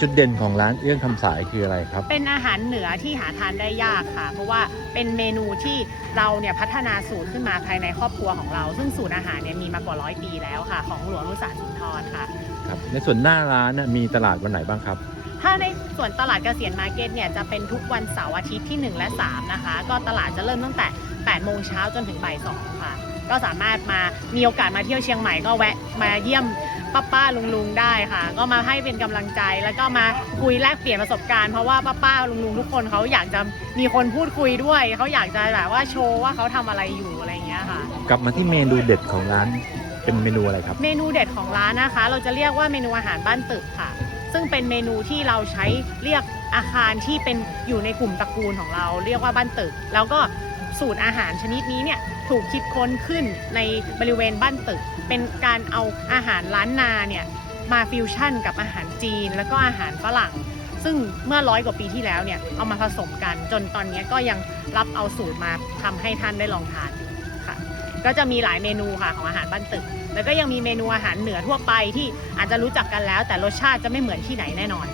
จุดเด่นของร้านเอื้องคำสายคืออะไรครับ เป็นอาหารเหนือที่หาทานได้ยากค่ะ เพราะว่าเป็นเมนูที่เราเนี่ยพัฒนาสูตรขึ้นมาภายในครอบครัวของเรา ซึ่งสูตรอาหารเนี่ยมีมากว่าร้อยปีแล้วค่ะ ของหลวงรุสานสุนทรค่ะครับในส่วนหน้าร้านน่ะมีตลาดวันไหนบ้างครับ ถ้าในส่วนตลาดเกษียณมาร์เก็ตเนี่ยจะเป็นทุกวันเสาร์อาทิตย์ที่ 1 และ 3 นะคะ ก็ตลาดจะเริ่มตั้งแต่8โมงเช้าจนถึงบ่าย2ค่ะ ก็สามารถมามีโอกาสมาเที่ยวเชียงใหม่ก็แวะมาเยี่ยม ป้าป้าลุงลุงๆได้ค่ะ ก็มาให้เป็นกำลังใจแล้วก็มาคุยแลกเปลี่ยนประสบการณ์เพราะว่าป้าป้าลุงลุงๆทุกคนเขาอยากจะมีคนพูดคุยด้วยเขาอยากจะแบบว่าโชว์ว่าเขาทำอะไรอยู่อะไรอย่างเงี้ยค่ะ กลับมาที่เมนูเด็ดของร้านเป็นเมนูอะไรครับ เมนูเด็ดของร้านนะคะ เราจะเรียกว่าเมนูอาหารบ้านตึกค่ะ ซึ่งเป็นเมนูที่เราใช้เรียกอาคารที่เป็นอยู่ในกลุ่มตระกูลของเรา เรียกว่าบ้านตึก แล้วก็ สูตรอาหารชนิดนี้เนี่ยถูกคิดค้นขึ้นในบริเวณบ้านตึก เป็นการเอาอาหารล้านนาเนี่ยมาฟิวชั่นกับอาหารจีน แล้วก็อาหารฝรั่ง ซึ่งเมื่อร้อยกว่าปีที่แล้วเนี่ยเอามาผสมกันจนตอนนี้ก็ยังรับเอาสูตรมาทำให้ท่านได้ลองทานค่ะก็จะมีหลายเมนูค่ะของอาหารบ้านตึก แล้วก็ยังมีเมนูอาหารเหนือทั่วไปที่อาจจะรู้จักกันแล้ว แต่รสชาติจะไม่เหมือนที่ไหนแน่นอน